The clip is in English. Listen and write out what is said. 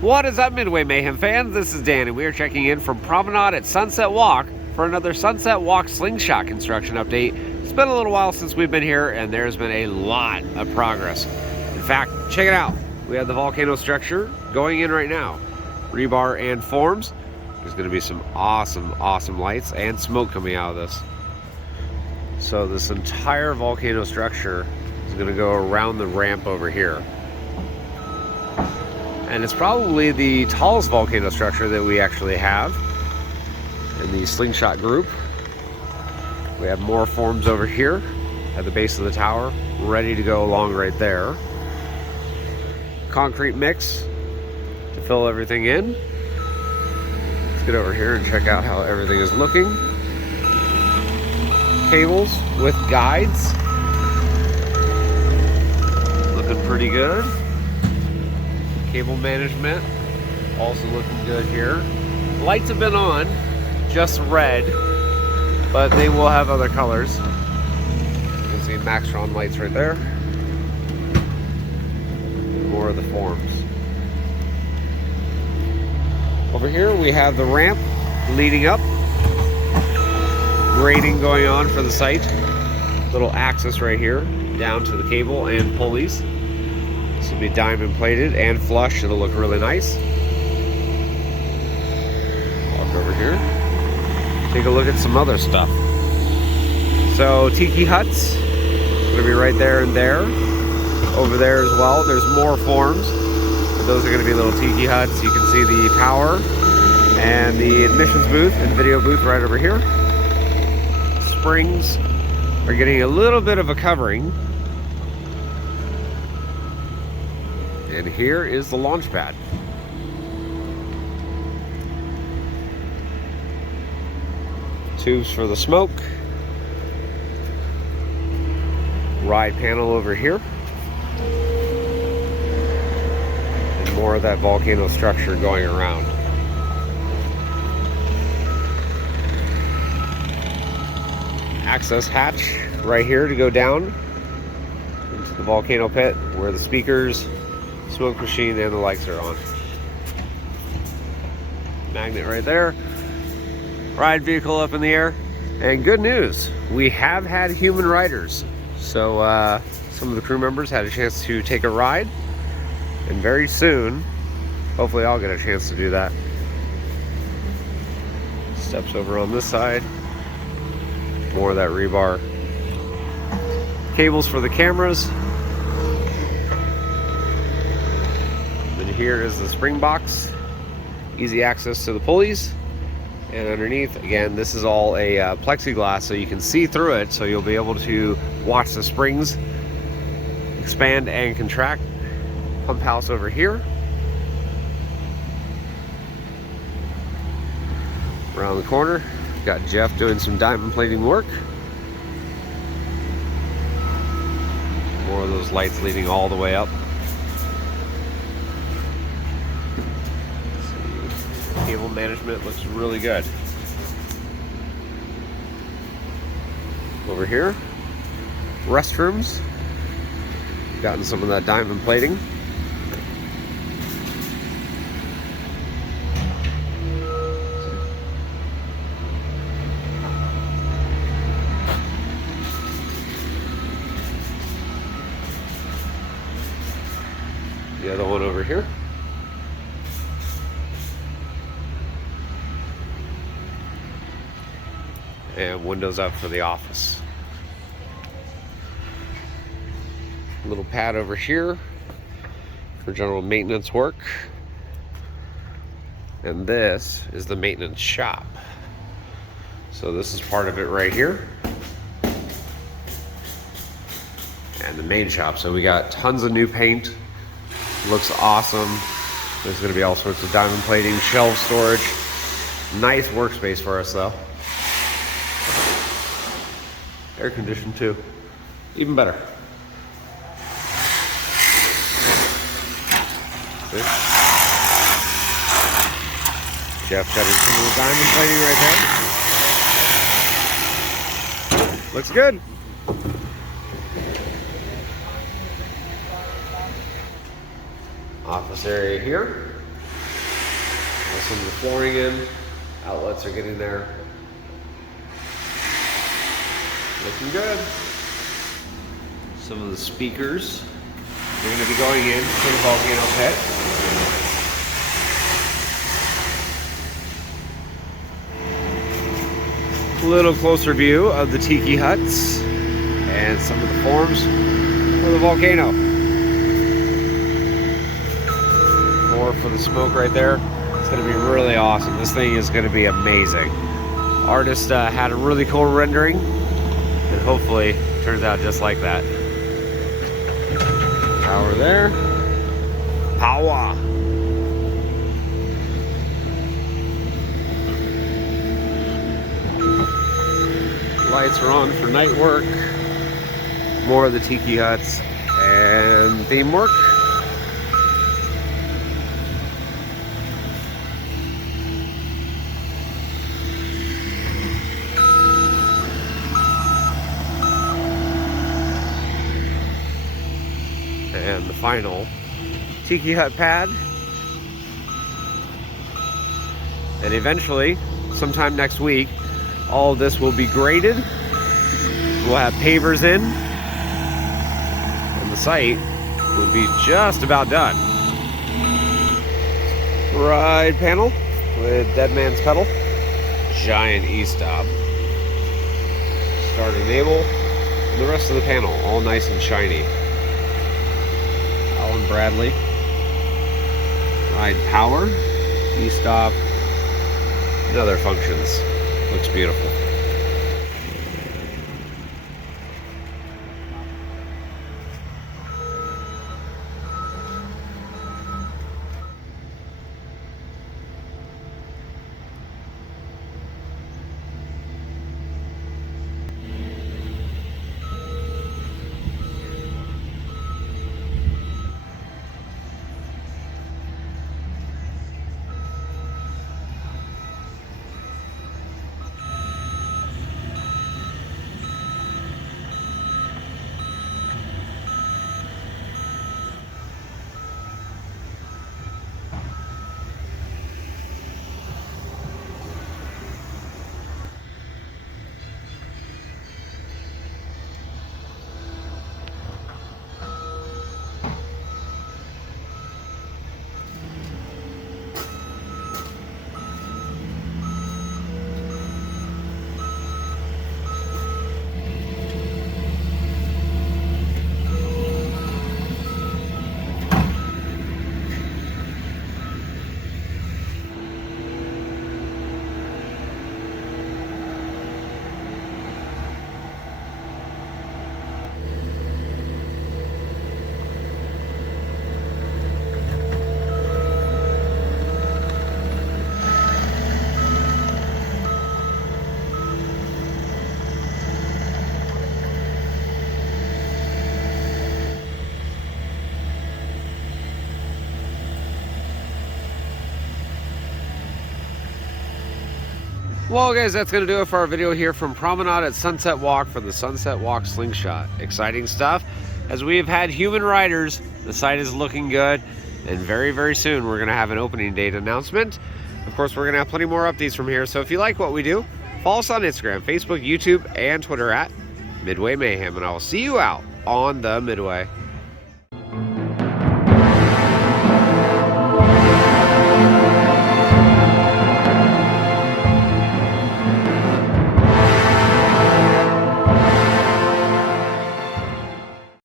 What is up, Midway Mayhem fans? This is Dan, and we are checking in from Promenade at Sunset Walk for another Sunset Walk Slingshot construction update. It's been a little while since we've been here, and there's been a lot of progress. In fact, check it out. We have the Volcano structure going in right now. Rebar and forms. There's going to be some awesome lights and smoke coming out of this. So this entire Volcano structure is going to go around the ramp over here. And it's probably the tallest volcano structure that we actually have in the Slingshot group. We have more forms over here at the base of the tower, ready to go along right there. Concrete mix to fill everything in. Let's get over here and check out how everything is looking. Cables with guides. Looking pretty good. Cable management also looking good here. Lights have been on, just red, but they will have other colors. You can see Maxtron lights right there. More of the forms. Over here we have the ramp leading up. Grading going on for the site. Little access right here down to the cable and pulleys. This will be diamond plated and flush. It'll look really nice. Walk over here. Take a look at some other stuff. So tiki huts. Going to be right there and there. Over there as well. There's more forms. Those are going to be little tiki huts. You can see the power and the admissions booth and video booth right over here. Springs are getting a little bit of a covering. And here is the launch pad. Tubes for the smoke. Ride panel over here. And more of that volcano structure going around. Access hatch right here to go down into the volcano pit where the speakers, smoke machine, and the lights are on. Magnet right there. Ride vehicle up in the air. And good news, we have had human riders. So some of the crew members had a chance to take a ride. And very soon, hopefully I'll get a chance to do that. Steps over on this side. More of that rebar. Cables for the cameras. And here is the spring box. Easy access to the pulleys. And underneath, again, this is all a plexiglass, so you can see through it, so you'll be able to watch the springs expand and contract. Pump house over here. Around the corner, got Jeff doing some diamond plating work. More of those lights leading all the way up. Cable management looks really good. Over here, restrooms. Gotten some of that diamond plating. The other one over here. And windows up for the office. Little pad over here for general maintenance work. And this is the maintenance shop. So this is part of it right here. And the main shop. So we got tons of new paint. Looks awesome. There's going to be all sorts of diamond plating, shelf storage. Nice workspace for us though. Air conditioned too. Even better. See? Jeff cutting some of the diamond plating right there. Looks good. Office area here. some of the flooring in. Outlets are getting there. Looking good. Some of the speakers are going to be going in to the Volcano pit. A little closer view of the tiki huts and some of the forms for the Volcano. More for the smoke right there. It's going to be really awesome. This thing is going to be amazing. Artist had a really cool rendering, and hopefully it turns out just like that. Power there. Power. Lights are on for night work. More of the tiki huts and theme work. And the final tiki hut pad. And eventually, sometime next week, all of this will be graded. We'll have pavers in, and the site will be just about done. Ride panel with Dead Man's Pedal, giant E-stop, start enable, and the rest of the panel all nice and shiny. Allen Bradley, ride power, E-stop, and other functions. Looks beautiful. Well, guys, that's going to do it for our video here from Promenade at Sunset Walk for the Sunset Walk Slingshot. Exciting stuff. As we have had human riders, the site is looking good, and very, very soon we're going to have an opening date announcement. Of course, we're going to have plenty more updates from here, so if you like what we do, follow us on Instagram, Facebook, YouTube, and Twitter at Midway Mayhem, and I will see you out on the Midway.